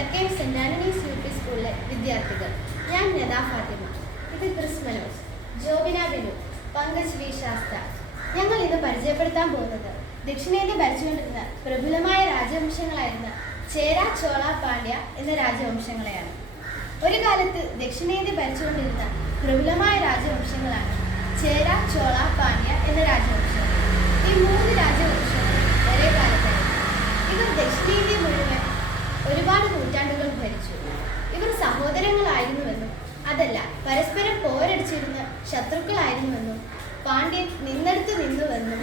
Mundakayam saint Antony's U P സ്കൂളിലെ വിദ്യാർത്ഥികൾ. ഞാൻ നദാ ഫാത്തിമ, ഇത് ക്രിസ് മനോജ്, ജോബിന ബിനു, പങ്കജ് വി ശാസ്ത്ര. ഞങ്ങൾ ഇന്ന് പരിചയപ്പെടുത്താൻ പോകുന്നത് ദക്ഷിണേന്ത്യ ഭരിച്ചുകൊണ്ടിരുന്ന പ്രബലമായ രാജവംശങ്ങളായിരുന്ന ചേര, ചോള, പാണ്ഡ്യ എന്ന രാജവംശങ്ങളെയാണ്. ഒരു കാലത്ത് ദക്ഷിണേന്ത്യ ഭരിച്ചുകൊണ്ടിരുന്ന പ്രബലമായ രാജവംശങ്ങളാണ് ചേര, ചോള, പാണ്ഡ്യ എന്ന രാജവംശങ്ങൾ. ഈ മൂന്ന് രാജവംശങ്ങൾ ഒരേ കാലത്തായിരുന്നു. ഇവർ ദക്ഷിണേന്ത്യ മുഴുവൻ ഒരുപാട് നൂറ്റാണ്ടുകൾ ഭരിച്ചു. ഇവർ സഹോദരങ്ങളായിരുന്നുവെന്നും അതല്ല പരസ്പരം പോരടിച്ചിരുന്ന ശത്രുക്കളായിരുന്നുവെന്നും പാണ്ഡ്യൻ നിന്നെടുത്ത് നിന്നുവെന്നും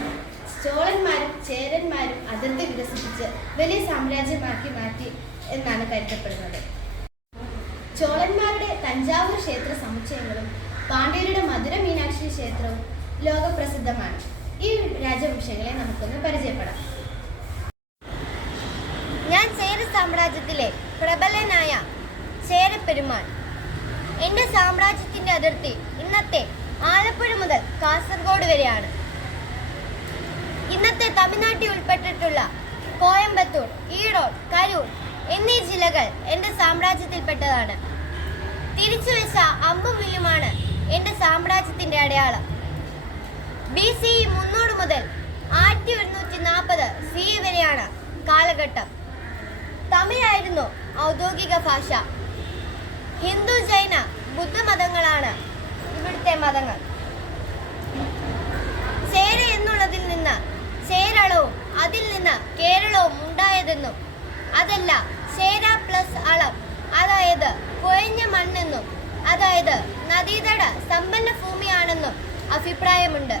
ചോളന്മാരും ചേരന്മാരും അതിർത്തി വികസിപ്പിച്ച് വലിയ സാമ്രാജ്യമാക്കി മാറ്റി എന്നാണ് കരുതപ്പെടുന്നത്. ചോളന്മാരുടെ തഞ്ചാവൂർ ക്ഷേത്ര സമുച്ചയങ്ങളും പാണ്ഡ്യരുടെ മധുര മീനാക്ഷി ക്ഷേത്രവും ലോകപ്രസിദ്ധമാണ്. ഈ രാജവംശങ്ങളെ നമുക്കൊന്ന് പരിചയപ്പെടാം. ഞാൻ ചേര സാമ്രാജ്യത്തിലെ പ്രബലനായ ചേരപ്പെരുമാൾ. എൻ്റെ സാമ്രാജ്യത്തിൻ്റെ അതിർത്തി ഇന്നത്തെ ആലപ്പുഴ മുതൽ കാസർഗോഡ് വരെയാണ്. ഇന്നത്തെ തമിഴ്നാട്ടിൽ ഉൾപ്പെട്ടിട്ടുള്ള കോയമ്പത്തൂർ, ഈറോഡ്, കരൂർ എന്നീ ജില്ലകൾ എൻ്റെ സാമ്രാജ്യത്തിൽപ്പെട്ടതാണ്. തിരിച്ചു വെച്ച അമ്പും വില്ലുമാണ് എൻ്റെ സാമ്രാജ്യത്തിൻ്റെ അടയാളം. BCE 300 മുതൽ 1140 CE വരെയാണ് കാലഘട്ടം. തമിഴായിരുന്നു ഔദ്യോഗിക ഭാഷ. ഹിന്ദു, ജൈന, ബുദ്ധമതങ്ങളാണ് ഇവിടുത്തെ മതങ്ങൾ. ചേര എന്നുള്ളതിൽ നിന്ന് ചേരളവും അതിൽ നിന്ന് കേരളവും ഉണ്ടായതെന്നും അതല്ല ചേര പ്ലസ് അളം, അതായത് കുഴഞ്ഞ മണ്ണെന്നും അതായത് നദീതട സമ്പന്ന ഭൂമിയാണെന്നും അഭിപ്രായമുണ്ട്.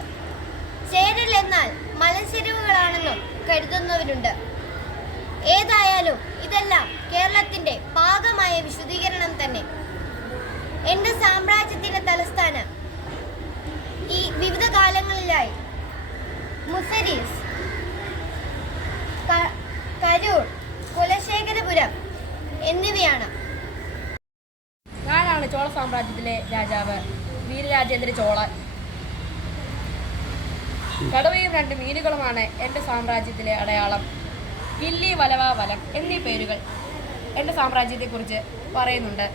ചേരൽ എന്നാൽ മലഞ്ചെരിവുകളാണെന്നും കരുതുന്നവരുണ്ട്. ഏതായാലും ഇതെല്ലാം കേരളത്തിന്റെ ഭാഗമായ വിശദീകരണം തന്നെ. എൻ്റെ സാമ്രാജ്യത്തിന്റെ തലസ്ഥാനം ഈ വിവിധ കാലങ്ങളിലായി മുസരീസ്, കരൂർ, കുലശേഖരപുരം എന്നിവയാണ്. ഞാനാണ് ചോള സാമ്രാജ്യത്തിലെ രാജാവ് വീരരാജേന്ദ്ര ചോളൻ. കടുവയും 2 മീനുകളുമാണ് എൻ്റെ സാമ്രാജ്യത്തിലെ അടയാളം. ഗില്ലി, വലവ, വലം എന്നീ പേരുകൾ എൻ്റെ സാമ്രാജ്യത്തെക്കുറിച്ച് പറയുന്നുണ്ട്.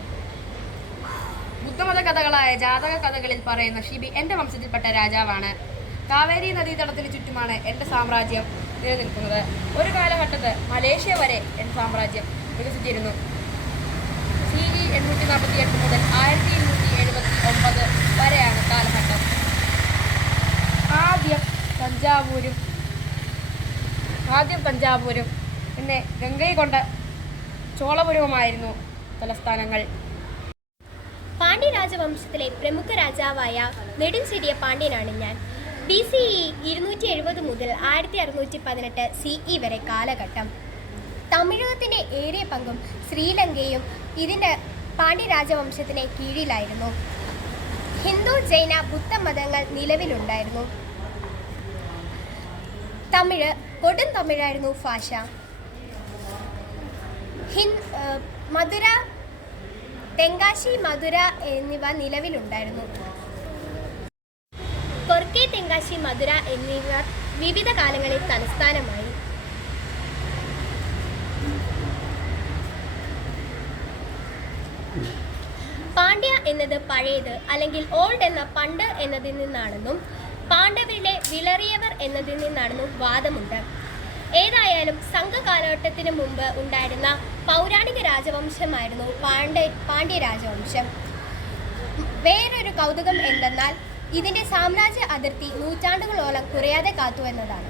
ബുദ്ധമത കഥകളായ ജാതക കഥകളിൽ പറയുന്ന ഷിബി എൻ്റെ വംശത്തിൽപ്പെട്ട രാജാവാണ്. കാവേരി നദീതടത്തിന് ചുറ്റുമാണ് എൻ്റെ സാമ്രാജ്യം നിലനിൽക്കുന്നത്. ഒരു കാലഘട്ടത്ത് മലേഷ്യ വരെ എൻ്റെ സാമ്രാജ്യം വികസിച്ചിരുന്നു. CE 848 മുതൽ 1279 വരെയാണ് കാലഘട്ടം. ആദ്യം തഞ്ചാവൂരും പിന്നെ ഗംഗൈകൊണ്ട ചോളപുരവുമായിരുന്നു തലസ്ഥാനങ്ങൾ. പാണ്ഡ്യ രാജവംശത്തിലെ പ്രമുഖ രാജാവായ നെടുഞ്ചെരിയ പാണ്ഡ്യനാണ് ഞാൻ. BCE 270 മുതൽ 1618 CE വരെ കാലഘട്ടം. തമിഴകത്തിൻ്റെ ഏറിയ പങ്കും ശ്രീലങ്കയും ഇതിൻ്റെ പാണ്ഡ്യ രാജവംശത്തിന് കീഴിലായിരുന്നു. ഹിന്ദു, ജൈന, ബുദ്ധമതങ്ങൾ നിലവിലുണ്ടായിരുന്നു. തമിഴ്, കൊടും തമിഴായിരുന്നു ഭാഷ. മധുര, തെങ്കാശി, മധുര എന്നിവ നിലവിലുണ്ടായിരുന്നു. കൊർക്കെ, തെങ്കാശി, മധുര എന്നിവ വിവിധ കാലങ്ങളിൽ തലസ്ഥാനമായി. പാണ്ഡ്യ എന്നത് പഴയത് അല്ലെങ്കിൽ ഓൾഡ് എന്ന പണ്ട് എന്നതിൽ നിന്നാണെന്നും പാണ്ഡവരുടെ വിളറിയവർ എന്നതിൽ നിന്നാണെന്നും വാദമുണ്ട്. ഏതായാലും സംഘകാലഘട്ടത്തിന് മുമ്പ് ഉണ്ടായിരുന്ന പൗരാണിക രാജവംശമായിരുന്നു പാണ്ഡ്യ രാജവംശം. വേറൊരു കൗതുകം എന്തെന്നാൽ ഇതിൻ്റെ സാമ്രാജ്യ അതിർത്തി നൂറ്റാണ്ടുകളോളം കുറയാതെ കാത്തു എന്നതാണ്.